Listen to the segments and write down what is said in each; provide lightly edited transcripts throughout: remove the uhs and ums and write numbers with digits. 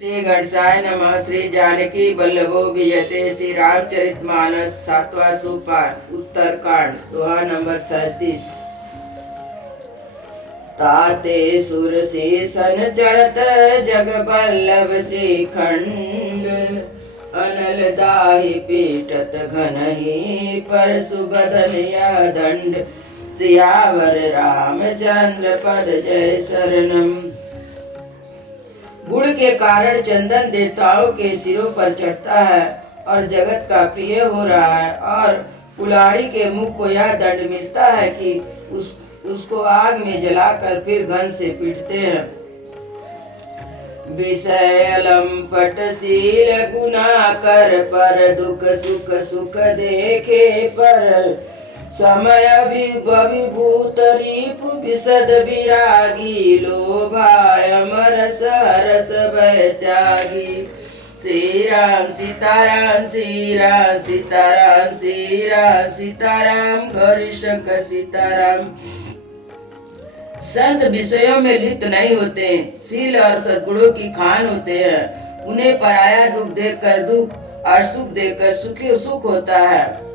श्री गणेशाय नमः। श्री जानकी वल्लभो विजयते। श्री रामचरितमानस 7वां सोपान उत्तरकांड दोहा नंबर 37। ताते सुर सन चढ़त जग बल्लभ श्रीखंड अनल दाहि पीटत घनहि पर सुबदन यह दंड सियावर रामचंद्र पद जय शरणम। गुड़ के कारण चंदन देवताओं के सिरों पर चढ़ता है और जगत का प्रिय हो रहा है, और कुल्हाड़ी के मुख को यह दंड मिलता है कि उसको आग में जलाकर फिर घन से पीटते हैं। विषय लंपट शील गुना कर पर दुख सुख सुख देखे पर समय विभूत रीप विशद विरागी लोभाय अमरस हरस भय त्यागी। श्री राम सीताराम श्री राम सीताराम श्री राम सीताराम गौरी शंकर सीताराम। संत विषयों में लिप्त नहीं होते, शील और सद्गुणों की खान होते हैं। उन्हें पराया दुख देखकर दुख और सुख देखकर सुख होता है।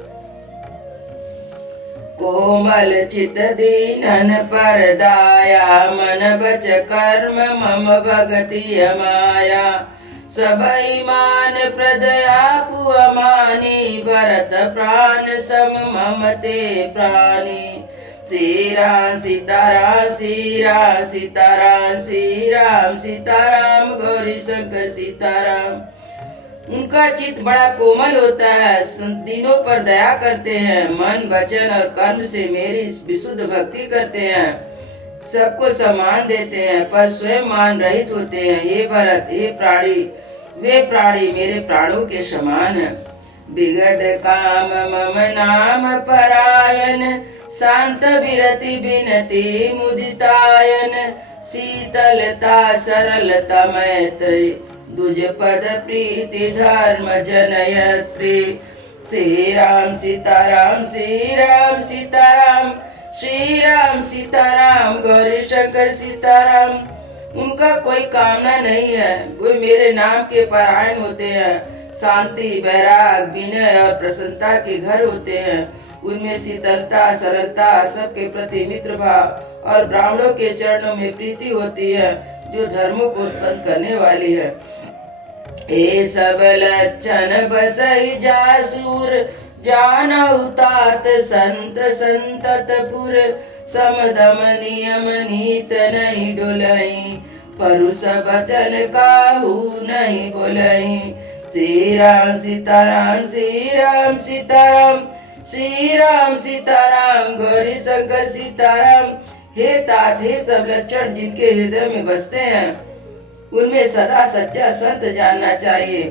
कोमल चित दीनन पर दाया मन बच कर्म मम भगति माया। सबई मान प्रदया पुअमानी भरत प्राण सम मम ते प्राणी। श्री राम सीताराम श्री राम सीताराम श्री राम सीताराम गौरी शंकर सीताराम। उनका चित्त बड़ा कोमल होता है, दिनों पर दया करते हैं, मन वचन और कर्म से मेरी विशुद्ध भक्ति करते हैं, सबको सम्मान देते हैं पर स्वयं मान रहित होते हैं। ये भरत हे प्राणी, वे प्राणी मेरे प्राणों के समान है। विगत काम मम नाम परायण शांत विरति बिनती मुदितायन। शीतलता सरलता मैत्री दुज पद प्रीति धर्म जनयत्री। श्री राम सीताराम श्री राम सीताराम श्री राम सीताराम गौरी शंकर सीताराम। उनका कोई कामना नहीं है, वे मेरे नाम के पारायण होते हैं। शांति वैराग विनय और प्रसन्नता के घर होते हैं। उनमें शीतलता सरलता सबके प्रति मित्र भाव और ब्राह्मणों के चरणों में प्रीति होती है जो धर्मों को उत्पन्न करने वाली है। हे सब लक्षण बसहि जासूर जानहु तात संत संतत पुर। समदम नियम नीत नहीं डोलहि परुष वचन काहू नहीं बोलहि। श्री राम सीताराम श्री राम सीताराम श्री राम सीताराम गौरी शंकर सीताराम। हे तात हे सब लक्षण जिनके हृदय में बसते हैं, उनमें सदा सच्चा संत जानना चाहिए।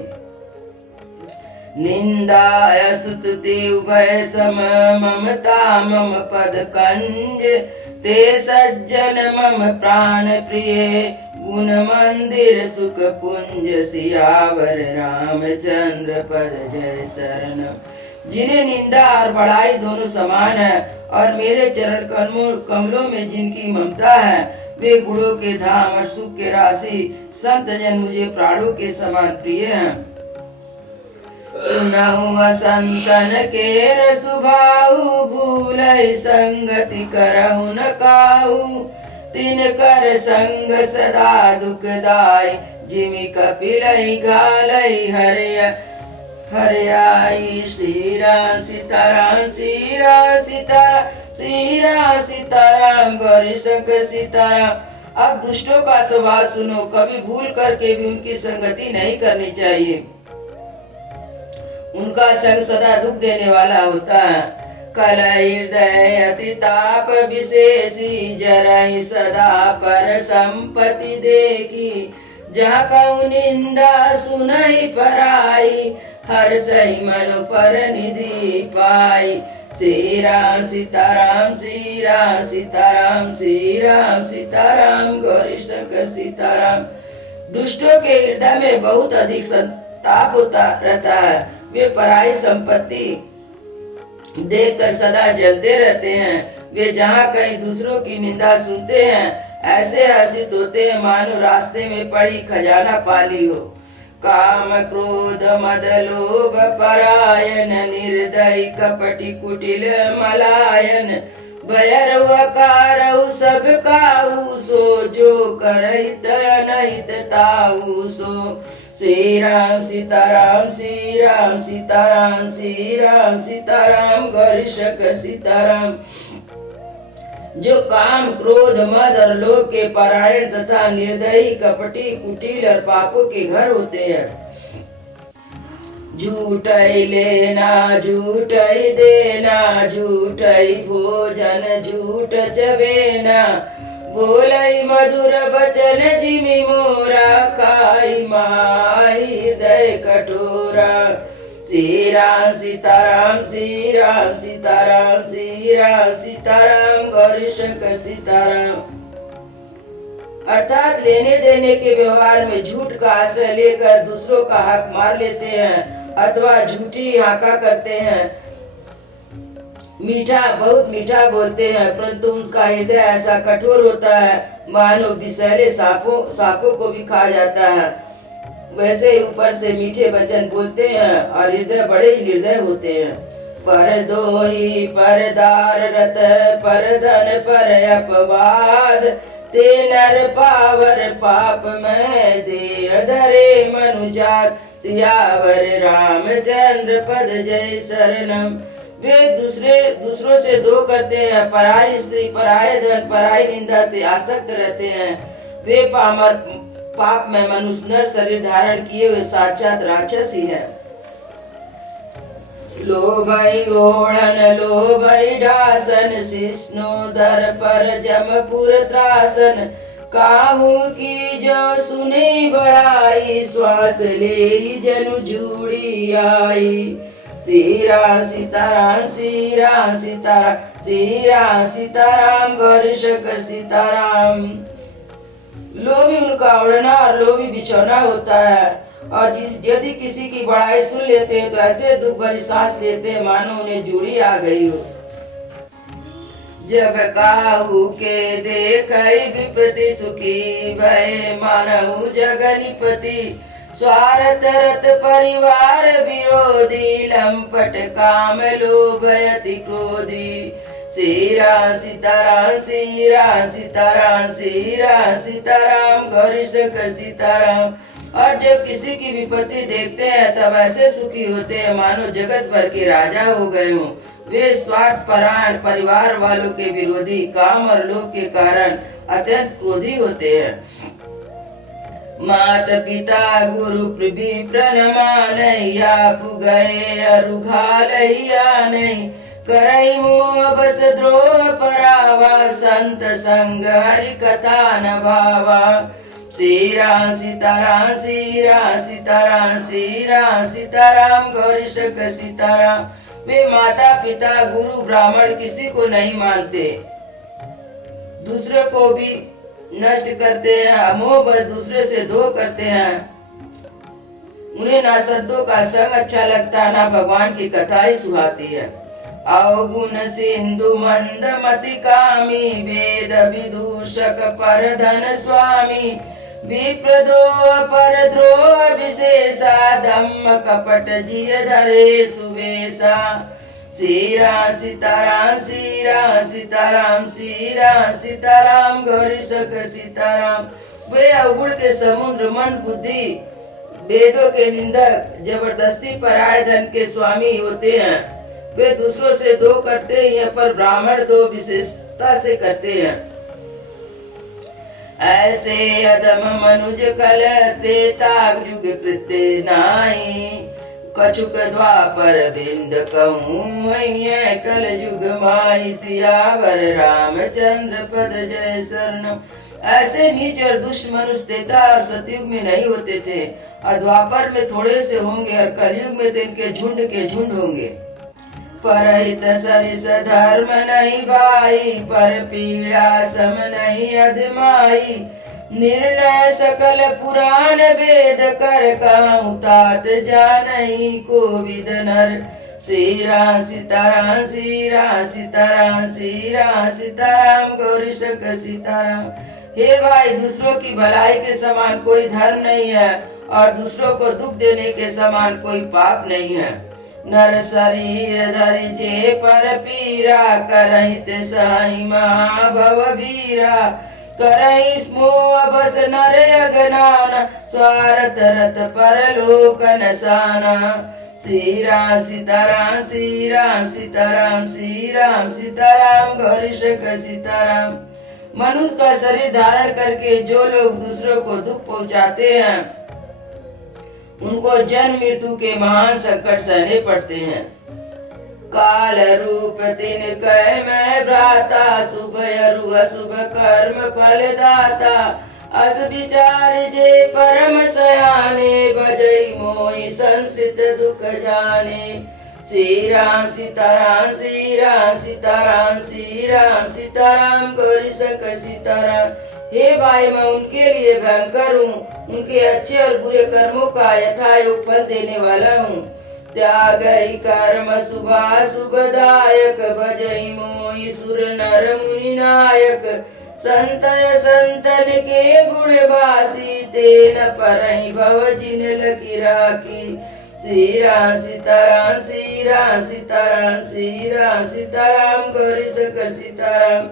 निंदा स्तुति उभय सम ममता मम पद कंज। ते सज्जन मम प्राण प्रिय गुण मंदिर सुख पुंज। सियावर रामचंद्र पद जय शरण। जिन्हें निंदा और बड़ाई दोनों समान है और मेरे चरण कमलों में जिनकी ममता है, वे गुणों के धाम और सुख के राशि संत जन मुझे प्राणों के समान प्रिय हैं। सुनहु संतन के सुभाऊ भूलहि संगति करहु न काहू। तिन कर संग सदा दुखदाई जिमि कपिलहि घालहि हरियाई। श्री राम सीताराम श्री राम सीताराम श्री राम सीताराम गौरी शंकर सीताराम। अब दुष्टों का स्वभाव सुनो, कभी भूल करके भी उनकी संगति नहीं करनी चाहिए। उनका संग सदा दुख देने वाला होता है। कल हृदय अति ताप विशेषी जरहि सदा पर संपत्ति देखी। जहाँ कहूँ निंदा सुनहि पराई हर सही मनु पर निधि पाई। श्री राम सीताराम श्री राम सीताराम श्री राम सीताराम गौरी शंकर सीताराम। दुष्टों के हृदय में बहुत अधिक संताप होता रहता है। वे पराई संपत्ति देखकर सदा जलते रहते हैं। वे जहाँ कहीं दूसरों की निंदा सुनते हैं ऐसे हर्षित होते हैं मानो रास्ते में पड़ी खजाना पाली हो। काम क्रोध मद लोभ परायण निर्दयी कपटी कुटिल मलायन भयरु सब काहू सो जो करहित अनहित ताहू सो। श्री राम सीताराम श्री राम सीताराम श्री राम सीताराम गौरी शंकर सीताराम। जो काम क्रोध मद और लोभ के परायण तथा निर्दयी कपटी कुटिल और पापों के घर होते हैं। झूठ लेना झूठ देना झूठ भोजन झूठ चबेना बोलई मधुर बचन जिमि मोरा खाई माही हृदय कठोरा। श्री राम सीताराम श्री राम सीताराम श्री राम सीताराम गौरी शंकर सीताराम। अर्थात लेने देने के व्यवहार में झूठ का आश्रय लेकर दूसरों का हक मार लेते हैं अथवा झूठी हाका करते हैं। मीठा बहुत मीठा बोलते हैं परंतु उसका हृदय ऐसा कठोर होता है मानो विषैले सांपों को भी खा जाता है। वैसे ही ऊपर से मीठे वचन बोलते हैं और हृदय बड़े ही निर्दय होते हैं। पर दोही पर दार रत पर धन पर अपवाद ते नर पावर पाप में देह धरे मनुजात सियावर रामचंद्र पद जय शरणम। वे दूसरों से दो करते हैं, पराई स्त्री पराय धन पराई निंदा से आसक्त रहते हैं। वे पामर पाप में मनुष्य नर शरीर धारण किए हुए साक्षात राक्षस ही है। लोभई ओढ़न लोभई ढासन शिष्णु दर पर जमपुर त्रासन काहू की जो सुने बड़ाई श्वास ले जनु जूड़ी आई। श्री राम सीताराम श्री राम सीताराम श्री राम सीताराम गौरी शंकर सीताराम। लोभी उनका ओढ़ना और लोभी बिछौना होता है और यदि किसी की बड़ाई सुन लेते हैं तो ऐसे दुख भरी सांस लेते हैं मानो उन्हें जूड़ी आ गई हो। जब काहू के देखई विपत्ति सुखी भय मानहु जगनिपति स्वार्थ रत परिवार विरोधी लंपट काम लोभ अति क्रोधी। श्री राम सीताराम श्री राम सीताराम श्री राम सीताराम गौरी शंकर सीताराम। और जब किसी की विपत्ति देखते हैं तब ऐसे सुखी होते हैं मानो जगत भर के राजा हो गए हों। वे स्वार्थ परायण परिवार वालों के विरोधी काम और लोभ के कारण अत्यंत क्रोधी होते हैं। मात पिता गुरु प्रभि प्रणमानैया पुगए अरुघालैया नहीं करई मोह बस द्रोह परावा संत संग हरि कथा न भावा। श्री राम सीताराम श्री राम सीताराम श्री राम सीताराम गौरी शंकर सीताराम। वे माता पिता गुरु ब्राह्मण किसी को नहीं मानते, दूसरे को भी नष्ट करते हैं, अमोह बस दूसरे से दो करते हैं। उन्हें ना संतों का संग अच्छा लगता ना भगवान की कथा ही सुहाती है। अवगुण सिंधु मंद मति कामी वेद विदूषक पर धन स्वामी विप्रद्रोह पर द्रोह विशेषा धम्म कपट जिय धरे सुवेशा। श्री राम सीताराम श्री राम सीताराम श्री राम सीताराम गौरी शंकर सीताराम। वे अवगुण के समुद्र मंद बुद्धि वेदों के निंदक जबरदस्ती पराय धन के स्वामी होते हैं। वे दूसरों से दो करते हैं पर ब्राह्मण दो विशेषता से करते हैं। ऐसे अधम मनुज कल त्रेता युग कृत्य नाई कछुक द्वापर बिंद कहूँ कल युग माई सियावर रामचंद्र पद जय शरणम। ऐसे नीच और दुष्ट मनुष्य त्रेता और सतयुग में नहीं होते थे और द्वापर में थोड़े से होंगे और कलयुग में तो इनके झुंड के झुंड होंगे। परहित सरिस धर्म नहीं भाई पर पीड़ा सम नहीं अधमाई निर्णय सकल पुराण वेद कर कहूँ तात जानई को विद नर। श्री राम सीताराम श्री राम सीताराम श्री राम सीताराम गौरी शंकर सीताराम। हे भाई, दूसरों की भलाई के समान कोई धर्म नहीं है और दूसरों को दुख देने के समान कोई पाप नहीं है। नर शरीर धरि जे पर पीरा, करहि ते सहाई महाभव वीरा। करहि मोह बस नर अगनाना, स्वार्थ रत परलोक नसाना। श्री राम सीताराम, श्री राम सीताराम, श्री राम सीताराम, गौरी शंकर सीताराम। मनुष्य का शरीर धारण करके जो लोग दूसरों को दुख पहुंचाते हैं, उनको जन्म मृत्यु के महान संकट सहने पड़ते हैं। काल रूप तिन कह मैं भ्राता, शुभ अरु अशुभ कर्म फल दाता। अस विचार जे परम सयाने, बजई मोहि संस्कृत दुख जाने। श्री राम सीताराम, श्री राम सीताराम, श्री राम सीताराम, गौरी शंकर सीताराम। हे भाई, मैं उनके लिए भयंकर हूँ, उनके अच्छे और बुरे कर्मों का यथायोग फल देने वाला हूँ। त्याग ही कर्म शुभाशुभदायक, भजई मोहि सुर नर मुनि नायक। संतय संतन के गुण बासी, तेन परहि भव जिन लगी राखी। श्री राम सीताराम, श्री राम सीताराम, श्री राम सीताराम, गौरी शंकर सीताराम।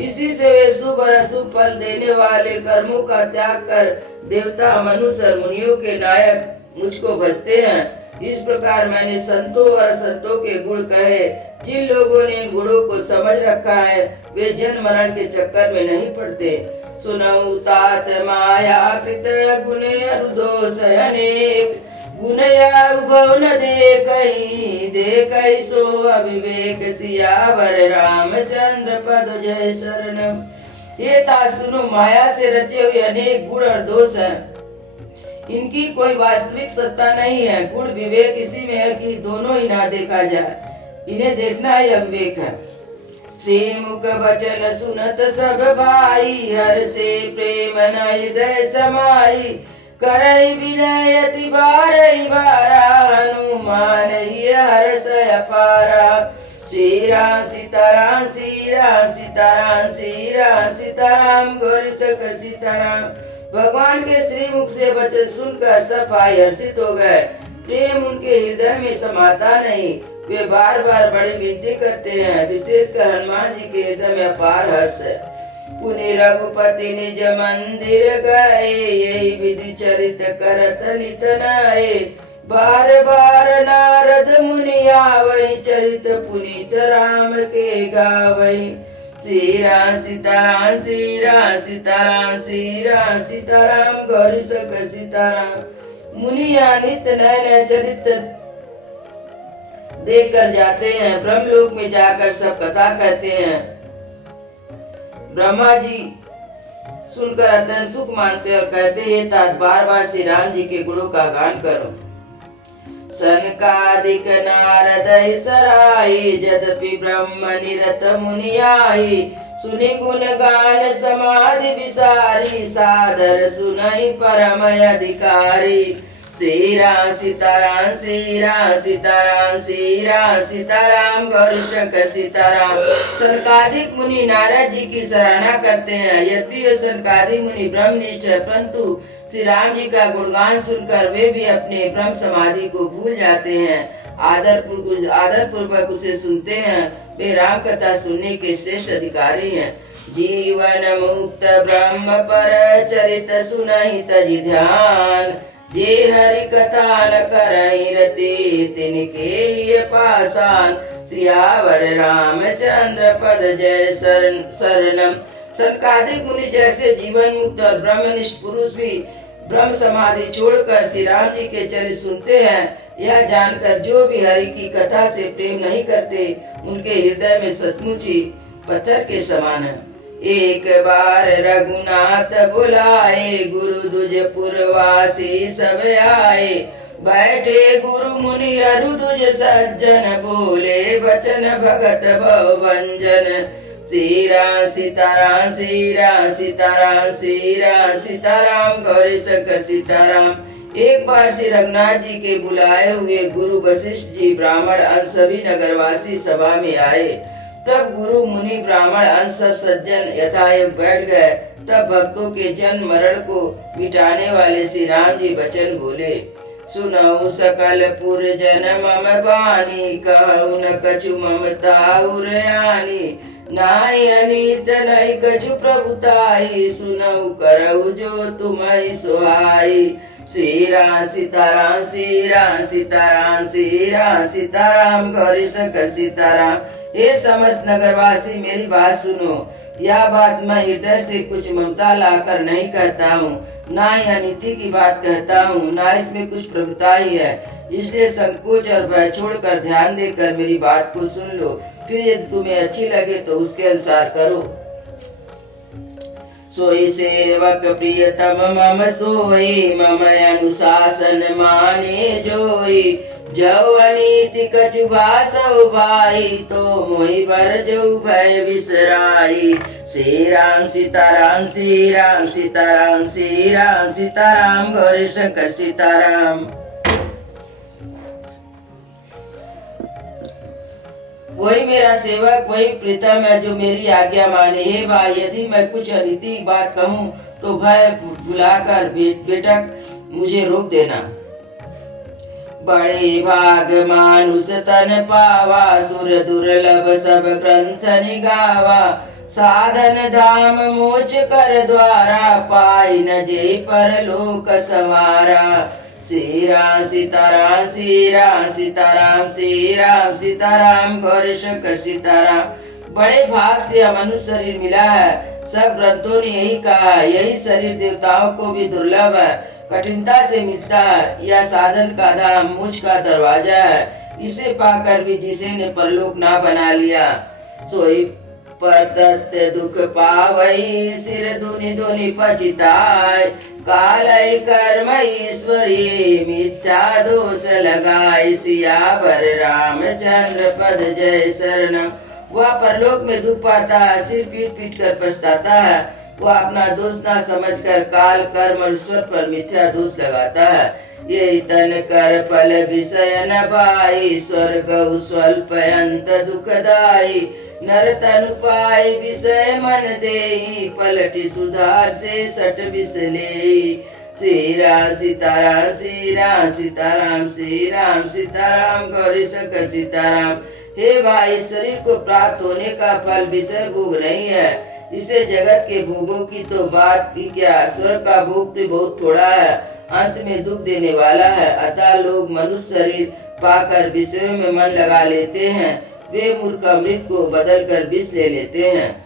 इसी से वे शुभ और अशुभ फल देने वाले कर्मों का त्याग कर देवता, मनुष्य और मुनियों के नायक मुझको भजते हैं। इस प्रकार मैंने संतों और संतों के गुण कहे। जिन लोगों ने इन गुणों को समझ रखा है, वे जन्म मरण के चक्कर में नहीं पड़ते। सुनऊ तात माया कृत गुण दोष अनेक, गुण या उभव न देखई, देखई सो अविवेक। सियावर रामचंद्र पद जय शरणम। ये तात सुनो, माया से रचे हुए अनेक गुण और दोष हैं, इनकी कोई वास्तविक सत्ता नहीं है। गुण विवेक इसी में है कि दोनों ही ना देखा जाए, इन्हें देखना ही अविवेक है। श्री मुख वचन सुनत सब भाई, हर से प्रेम न हृदय समाई। करई विनय अति बारई बारा, हनुमान ही हर्ष अपारा। श्री राम सीताराम, श्री राम सीताराम, श्री राम सीताराम, गौरी शंकर सीताराम। भगवान के श्री मुख से वचन सुनकर सब भाई हर्षित हो गए। प्रेम उनके हृदय में समाता नहीं, वे बार बार बड़ी विनती करते हैं। विशेषकर हनुमान जी के हृदय में अपार हर्ष है। पुनि रघुपति निज मंदिर गए, यही विधि चरित करत नित नए। बार बार नारद मुनि आवै, चरित पुनीत राम के गावै। श्री राम सीताराम, श्री राम सीताराम, श्री राम सीताराम, गौरी शंकर सीताराम। मुनि नित्य नए नए चरित्र देख कर जाते हैं। ब्रह्मलोक में जाकर सब कथा कहते हैं। ब्रह्मा जी सुनकर अत्यंत सुख मानते और कहते हैं, तात बार बार श्री राम जी के गुणों का गान करो। सनकादिक नारद सराई, यद्यपि ब्रह्म निरत मुनि आई। सुनि गुण गान समाधि विसारी, सादर सुनहि परम अधिकारी। श्री राम सीताराम, श्री राम सीताराम, श्री राम सीताराम, गौरी शंकर सीताराम। सनकादिक मुनि नारद जी की सराहना करते हैं। यद्यपि वे सनकादिक मुनि ब्रह्मनिष्ठ है, परंतु श्री राम जी का गुणगान सुनकर वे भी अपने ब्रह्म समाधि को भूल जाते हैं। आदर पूर्वक उसे सुनते हैं। वे राम कथा सुनने के श्रेष्ठ अधिकारी हैं। जीवन मुक्त ब्रह्म पर चरित सुनहि तजि ध्यान। जे हरि कथा न करहि रति, तिनके ही पासान। सियावर रामचंद्र पद जय शरणम। सनकादिक मुनि जैसे जीवन मुक्त और ब्रह्मनिष्ठ पुरुष भी ब्रह्म समाधि छोड़कर श्री राम जी के चरित्र सुनते हैं। यह जानकर जो भी हरि की कथा से प्रेम नहीं करते, उनके हृदय में सचमुच ही पत्थर के समान है। एक बार रघुनाथ बुलाए, गुरु दुज पुरवासी सब आए। बैठे गुरु मुनि अरु दुज सज्जन, बोले वचन भगत भवभंजन। श्री राम सीताराम, श्री राम सीताराम, श्री राम सीताराम, गौरी शंकर सीताराम। एक बार श्री रघुनाथ जी के बुलाए हुए गुरु वशिष्ठ जी, ब्राह्मण अंश सभी नगरवासी सभा में आए। तब गुरु मुनि ब्राह्मण अंश सब सज्जन यथायोग बैठ गए। तब भक्तों के जन्म मरण को मिटाने वाले श्री राम जी वचन बोले, सुनऊ सकल पुर जन मम बानी, कहूँ न कछु ममता उरयानी, नाई अनित नई कछु प्रभुताई, सुनऊ करऊ जो तुम्हें सुहाई। श्री राम सीताराम, श्री राम सीताराम, श्री राम सीताराम, गौरी शंकर सीताराम। हे समस्त नगरवासी मेरी बात सुनो, यह बात मैं हृदय से कुछ ममता लाकर नहीं कहता हूँ, ना ही अनिति की बात कहता हूँ, ना इसमें कुछ प्रभुता ही है। इसलिए संकोच और भय छोड़कर ध्यान देकर मेरी बात को सुन लो, फिर यदि तुम्हें अच्छी लगे तो उसके अनुसार करो। सोई सेवक प्रियतम मम सोई, मम अनुशासन माने जोई, जव अनीति कछु भासौ भाई, तो मोहि बर जो भय विसराई। श्री राम सीताराम, श्री राम सीताराम, श्री राम सीताराम, गौरी शंकर सीताराम। वही मेरा सेवक, वही प्रीतम है जो मेरी आज्ञा माने। हे भाई, यदि मैं कुछ अनिति बात कहूँ तो भय भुलाकर बेटक मुझे रोक देना। बड़े भाग मानुष तन पावा, सुर दुर्लभ सब ग्रंथ निगावा, साधन धाम मोच कर द्वारा, पाई न जे परलोक सवारा। श्री राम सीताराम, श्री राम सीताराम, श्री राम सीताराम, गौरी शंकर सीताराम। बड़े भाग से मनुष्य शरीर मिला है, सब ग्रंथों ने यही कहा। यही शरीर देवताओं को भी दुर्लभ है, कठिनता से मिलता है। यह साधन का धाम, मोक्ष का दरवाजा है। इसे पाकर भी जिसे ने परलोक ना बना लिया, सोई परतत दुख पावई, सिर धुनि धुनि पछिताय, कालय कर्म ईश्वरी, मिथ्या दोष लगाए, सियावर रामचंद्र पद जय शरणम। वह परलोक में दुख पाता है, सिर पीट पीट कर पछताता है। वह अपना दोष ना समझकर काल कर्म और ईश्वर पर मिथ्या दोष लगाता है। ये तन कर फल विषय न भाई, स्वर्ग स्वल्प अंत दुखदाई, नर तनु पाई विषय मन देई, पलटि सुधार से सट बिसले। श्री राम सीताराम, श्री राम सीताराम, श्री राम सीताराम, गौरी शंकर सीताराम। हे भाई, शरीर को प्राप्त होने का फल विषय भोग नहीं है। इसे जगत के भोगों की तो बात की क्या, स्वर्ग का भोग तो बहुत थोड़ा है, अंत में दुख देने वाला है। अतः लोग मनुष्य शरीर पाकर विषयों में मन लगा लेते हैं। वे मूर्ख अमृत को बदल कर विष ले लेते हैं।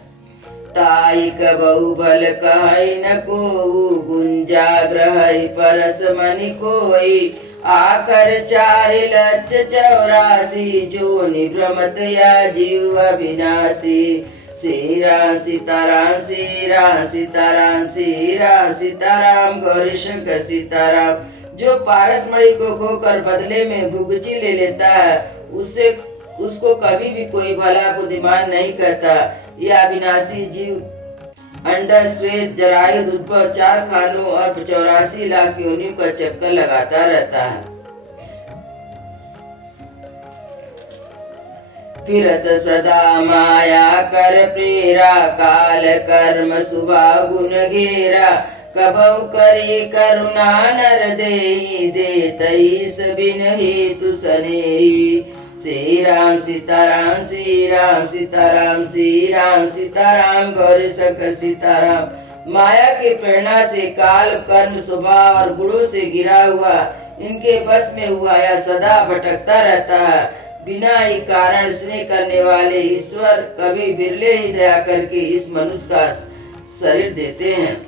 ताई कबहु बल कहै न कोउ, गुंजा ग्रहै परस मनि कोई, आकर 4,84,000, जो निभ्रमत या जीव अविनाशी। श्री राम सीताराम, श्री राम सीताराम, श्री राम सीताराम, गौरी शंकर सीताराम। जो पारसमणि को खोकर बदले में गुगची ले लेता है, उसको कभी भी कोई भला बुद्धिमान नहीं कहता। यह अविनाशी जीव अंडा श्वेत जरायु उद्भव 4 खानों और 84 लाख योनियों का चक्कर लगाता रहता है। फिरत सदा माया कर प्रेरा, काल कर्म सुबह गुण घेरा, कबहु करी करुणा नर देई, देतईस बिन हेतु सनेही। श्री राम सीताराम, श्री राम सीताराम, श्री राम सीताराम, गौरी शंकर सीताराम। माया के प्रेरणा से काल कर्म स्वभाव और गुणों से गिरा हुआ, इनके बस में हुआ यह सदा भटकता रहता है। बिना ही कारण स्नेह करने वाले ईश्वर कभी बिरले ही दया करके इस मनुष्य का शरीर देते हैं।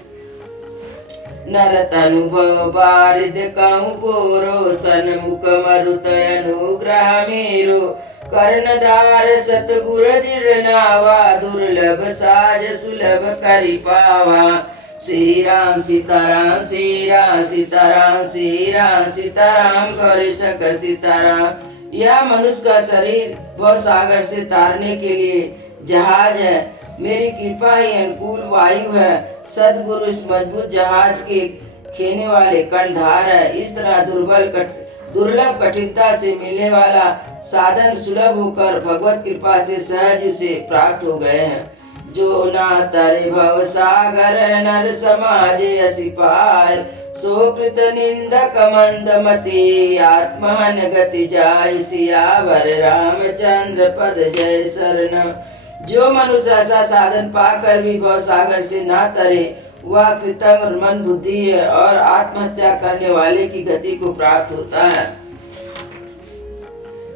नरत अनुभव बारिद कहूँ बोरो, सन्मुख मरुत अनुग्रह मेरो, कर्णधार सतगुर दृढ़ नावा, दुर्लभ साज सुलभ करि पावा। श्री राम सीताराम, श्री राम सीताराम, श्री राम सीताराम, गौरी शंकर सीताराम। यह मनुष्य का शरीर वह सागर से तारने के लिए जहाज है। मेरी कृपा ही अनुकूल वायु है। सदगुरु इस मजबूत जहाज के खेने वाले कर्णधार है। इस तरह दुर्लभ कठिनता से मिलने वाला साधन सुलभ होकर भगवत कृपा से सहज उसे प्राप्त हो गए हैं। जो ना तरे भव सागर नर समाज असि पार। सो कृत निंदक मंद मति आत्महन गति जाय। सियावर रामचंद्र पद जय शरणम। जो मनुष्य ऐसा साधन पाकर भी भव सागर से ना तरे वह कृतज्ञ मन बुद्धि है और आत्महत्या करने वाले की गति को प्राप्त होता है।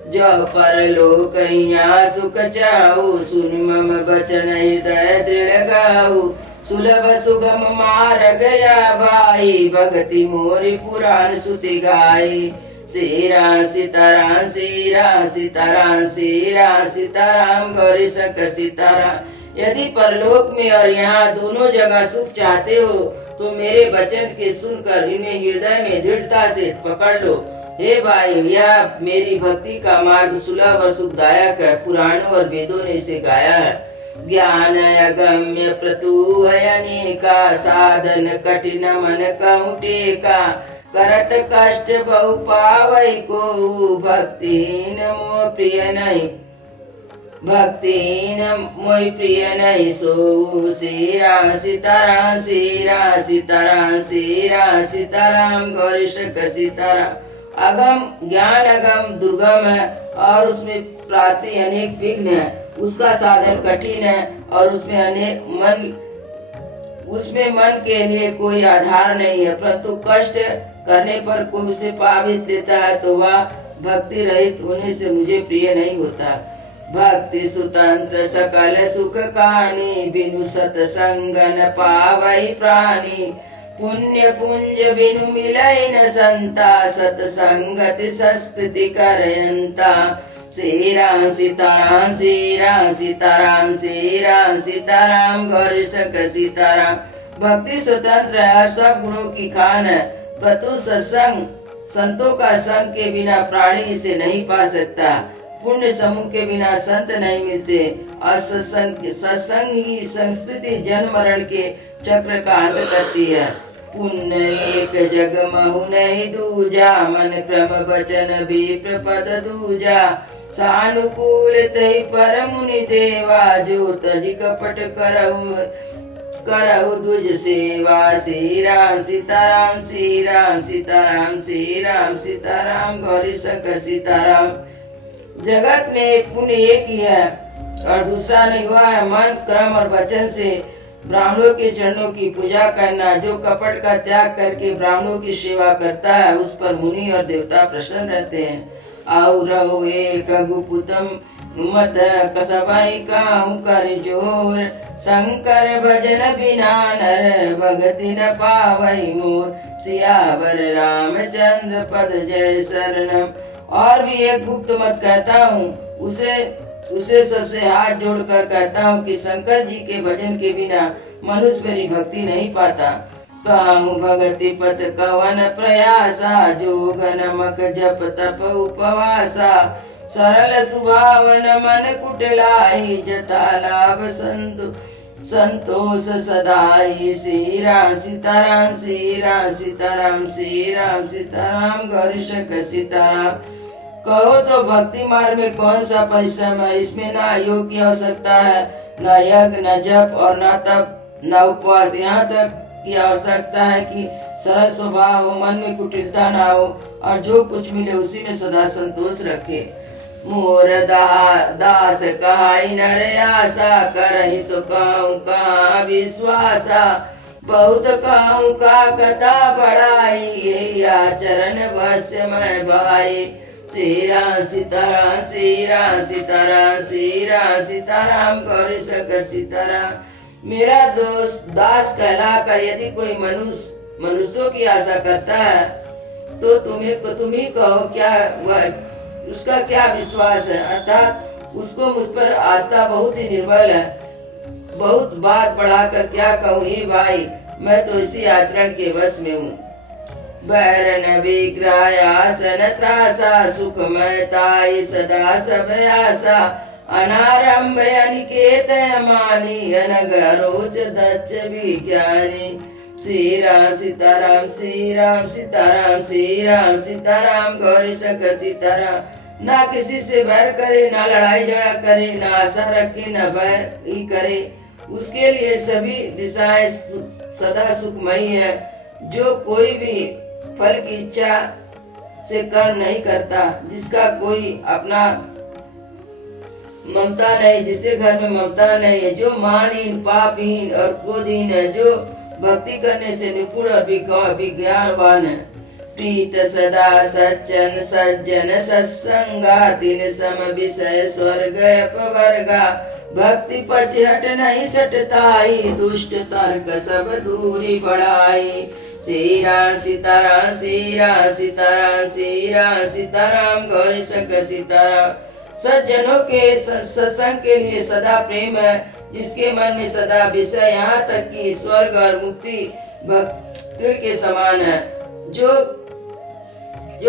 जब परलोक यहाँ सुख चाहु सुन मम बचन हृदय दृढ़ गाऊ। सुलभ सुगम मार्ग या भाई भगति मोरी पुराण सुति गाई। सीरा सीताराम सीरा सीताराम सीरा सीताराम गौरी शंक सीताराम। यदि परलोक में और यहाँ दोनों जगह सुख चाहते हो तो मेरे वचन के सुनकर इन्हें हृदय में दृढ़ता से पकड़ लो। हे भाई, यह मेरी भक्ति का मार्ग सुलभ और सुखदायक है। पुराणों और वेदों ने इसे गाया है। ज्ञान अगम्य प्रतुहयनिका साधन कठिन मन कौटेका। करत कष्ट बहु पावई को भक्तिहीन मोह प्रिय नहीं। भक्तिहीन मोहि प्रिय नहीं सो। सीरा सीताराम सीरा सीताराम सीरा सीताराम गौरी शंक सीताराम। अगम ज्ञान अगम दुर्गम है और उसमें प्राति अनेक विघ्न है। उसका साधन कठिन है और उसमें मन के लिए कोई आधार नहीं है। परंतु कष्ट करने पर कोई उसे पाविस देता है तो वह भक्ति रहित होने से मुझे प्रिय नहीं होता। भक्ति सुतंत्र सकल सुख कहानी बिनु सतसंग न पावई प्राणी। पुण्य पुंज बिनु मिलई न संता सतसंगति संस्कृति करयंता। सीरा सीताराम सीरा सीताराम सीरा सीताराम गौरी शंक सीताराम। भक्ति स्वतंत्र है, सब गुणों की खान है। परंतु सत्संग संतों का संग के बिना प्राणी इसे नहीं पा सकता। पुण्य समूह के बिना संत नहीं मिलते और सत्संग ही संस्कृति जन्म मरण के चक्र का अंत करती है। पुण्य एक जग महु नहीं दूजा मन क्रम वचन विप्र पद दूजा। सानुकूल तहि पर मुनि देवा जो तज कपट करहु दुज सेवा। श्री राम सीताराम श्री राम सीताराम श्री राम सीताराम गौरी शंकर सीताराम। जगत में पुण्य एक ही है और दूसरा नहीं हुआ है। मन क्रम और वचन से ब्राह्मणों के चरणों की पूजा करना। जो कपट का त्याग करके ब्राह्मणों की सेवा करता है उस पर मुनि और देवता प्रसन्न रहते हैं। आओ रहो एक गुपुतम मत कसबाई काहू कर जोर। शंकर भजन बिना नर भगति न पावई मोर। सियावर रामचंद्र पद जय शरणम। और भी एक गुप्त मत कहता हूँ, उसे सबसे हाथ जोड़कर कहता हूँ कि शंकर जी के भजन के बिना मनुष्य मेरी भक्ति नहीं पाता। कहूँ भगति पथ कवन प्रयासा जोग नमक जप तप उपवासा। सरल सुभावन मन कुटलाई जता लाभ संतोष सदाई। श्री राम सीताराम श्री राम सीताराम श्री राम सीताराम गौरी शंकर सीताराम। कहो तो भक्ति मार्ग में कौन सा परिश्रम है। इसमें ना योग की आवश्यकता है, न यज्ञ न जप और न तप न उपवास। यहाँ तक की आवश्यकता है कि सरल स्वभाव हो, मन में कुटिलता ना हो और जो कुछ मिले उसी में सदा संतोष रखे। मोर दास कहाई नर आशा करहि सो कहूँ कहाँ विश्वासा। बहुत कहूँ का कथा बढ़ाई ये आचरण वश्य मैं भाई। श्री राम सीताराम श्री राम सीताराम श्री राम सीताराम गौरी शंकर सीताराम। मेरा दोस्त दास कहलाकर यदि कोई मनुष्यों की आशा करता है तो तुम ही कहो क्या उसका क्या विश्वास है। अर्थात उसको मुझ पर आस्था बहुत ही निर्बल है। बहुत बात बढ़ाकर क्या कहूँ हे भाई, मैं तो इसी आचरण के वश में हूँ। बैरन विग्रह आसन त्रासा सुखमयताई सदा सब आशा। अनारंभ अनिकेत मानी अनग रोच दक्ष विज्ञानी। श्री राम सीताराम श्री राम सीताराम श्री राम सीताराम गौरी शंकर सीताराम। ना किसी से बैर करे, ना लड़ाई झगड़ा करे, ना आशा रखे, ना भय ही करे उसके लिए सभी दिशाएं सदा सुखमयी है। जो कोई भी फल की इच्छा से कर्म नहीं करता, जिसका कोई अपना ममता नहीं, जिसके घर में ममता नहीं है, जो मानहीन, पापहीन और क्रोधहीन है, जो भक्ति करने से निपुण और विज्ञानवान है। प्रीत सदा सज्जन सज्जन सत्संगा, तीन सम विषय स्वर्ग अपवर्गा। भक्ति पछ हट नहीं सटताई, दुष्ट तर्क सब दूरी बढ़ाई। श्री राम सीताराम, श्री राम सीताराम, श्री राम सीताराम, गौरी शंकर सीताराम। सज्जनों के सत्संग के लिए सदा प्रेम है, जिसके मन में सदा विषय, यहाँ तक कि स्वर्ग और मुक्ति भक्ति के समान है। जो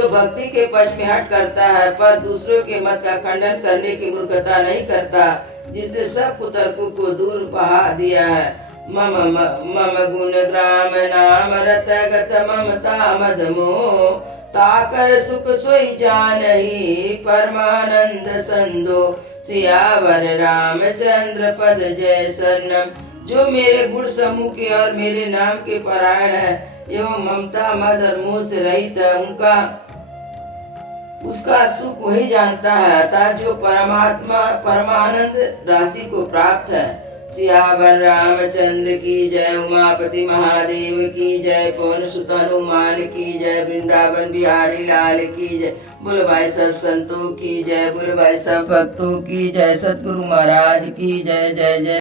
भक्ति के पक्ष में हट करता है, पर दूसरों के मत का खंडन करने की मूर्खता नहीं करता, जिसने सब कुतर्कों को दूर बहा दिया है। मम गुण ग्राम नाम रत गत ममता मद मोह, ताकर सुख सोई जानहि परमानंद संदो। सियावर रामचंद्र पद जय शरणम। जो मेरे गुण समूह के और मेरे नाम के परायण है, एवं ममता मद और मोह से रहित है, उसका सुख वही जानता है, अतः जो परमात्मा परमानंद राशि को प्राप्त है। सियावर रामचंद्र की जय, उमापति महादेव की जय, पवन सुत हनुमान की जय, वृंदावन बिहारी लाल की जय। बोल भाई सब संतों की जय, बोल भाई सब भक्तों की जय, सतगुरु महाराज की जय। जय जय।